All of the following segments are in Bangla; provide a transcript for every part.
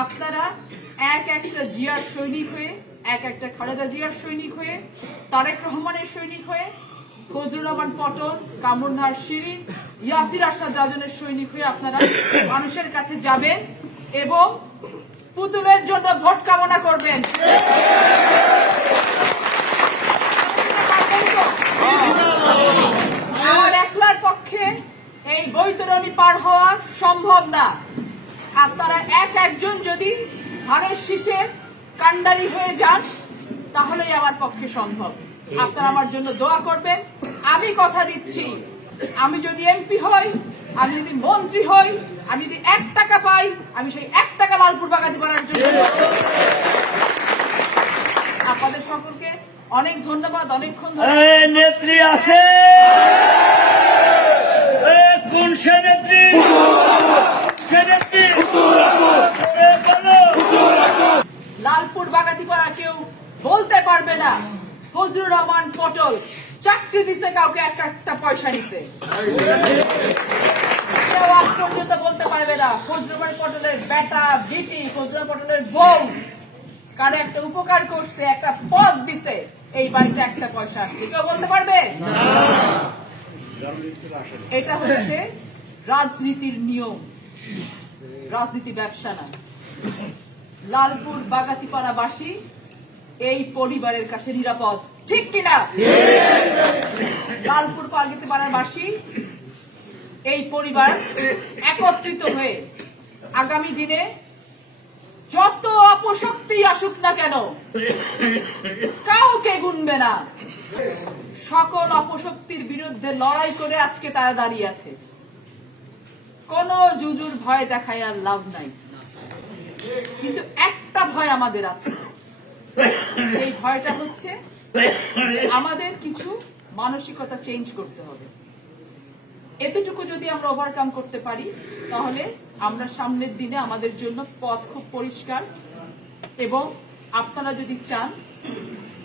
আপনারা এক একটা জিয়ার সৈনিক হয়ে, এক একটা খালেদা জিয়ার সৈনিক হয়ে, তারেক রহমানের সৈনিক হয়ে, ফজলুর রহমান পটল, কামরুন্নাহার শিরিন, ইয়াসির আরশাদ রাজনের সৈনিক হয়ে আপনারা মানুষের কাছে যাবেন এবং পুতুলের জন্য ভোট কামনা করবেন। আমার একলার পক্ষে এই বৈতরণী পার হওয়া সম্ভব না। আপনারা একজন যদি ধানের শীষে কান্ডারি হয়ে যান তাহলেই আমার পক্ষে সম্ভব। আপনারা আমার জন্য দোয়া করবেন। আমি কথা দিচ্ছি, আমি যদি এমপি হই, আমি যদি মন্ত্রী হই, আমি যদি 1 টাকা পাই, আমি সেই 1 টাকা লালপুর বাগাতি করার জন্য। আপনাদের সকলকে অনেক ধন্যবাদ। অনেকক্ষণ ধরে নেত্রী আছে, কোন সে নেত্রী? লালপুর বাগাতি করা কেউ বলতে পারবে না ফজলুর রহমান পটল চাকরি দিছে, কাউকে একটা পয়সা নিছে। কেউ আজ পর্যন্ত বলতে পারবে না ফজলুর রহমান পটলের বেটা জিটি, ফজলুর রহমান পটলের বউ কারো একটা উপকার করছে, একটা পদ দিছে, এই বাড়িতে একটা পয়সা আসছে। কেউ বলতে পারবে? এটা হচ্ছে রাজনীতির নিয়ম, রাজনীতি ব্যবসা না। লালপুর বাগাতিপাড়াবাসী এই পরিবারের কাছে নিরাপদ, ঠিক কিনা? লালপুর বাগাতিপাড়াবাসী এই পরিবার একত্রিত হয়ে আগামী দিনে যত অপশক্তি আসুক না কেন কাউকে গুনবে না। সকল অপশক্তির বিরুদ্ধে লড়াই করে আজকে তারা দাঁড়িয়ে আছে। কোন জুজুর ভয় দেখায় আর লাভ নাই। কিন্তু একটা ভয় আমাদের আছে, এই ভয়টা হচ্ছে আমাদের কিছু মানসিকতা চেঞ্জ করতে হবে। এতটুকু যদি আমরা ওভারকাম করতে পারি তাহলে আমরা সামনের দিনে আমাদের জন্য পথ খুব পরিষ্কার। এবং আপনারা যদি চান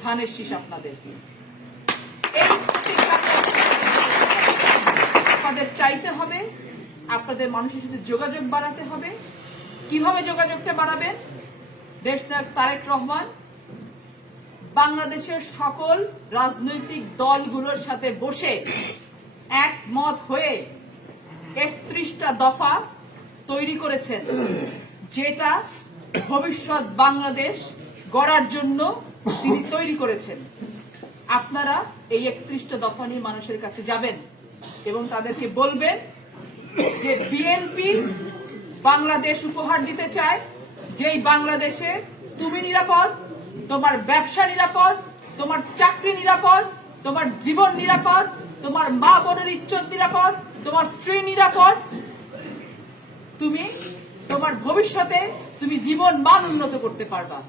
ধানের শীষ আপনাদের, আপনাদের চাইতে হবে, আপনাদের মানুষের সাথে যোগাযোগ বাড়াতে হবে। কিভাবে যোগাযোগটা বাড়াবেন? দেশনায়ক তারেক রহমান বাংলাদেশের সকল রাজনৈতিক দলগুলোর সাথে বসে একমত হয়ে 31টা দফা তৈরি করেছেন, যেটা ভবিষ্যৎ বাংলাদেশ গড়ার জন্য তিনি তৈরি করেছেন। আপনারা এই 31টা দফা নিয়ে মানুষের কাছে যাবেন এবং তাদেরকে বলবেন যে বিএনপি বাংলাদেশ উপহার দিতে চায়, যেই বাংলাদেশে তুমি নিরাপদ, তোমার ব্যবসা নিরাপদ, তোমার চাকরি নিরাপদ, তোমার জীবন নিরাপদ, তোমার মা বোনের ইজ্জত নিরাপদ, তোমার স্ত্রী নিরাপদ, তুমি তোমার ভবিষ্যতে তুমি জীবন মান উন্নত করতে পারবা।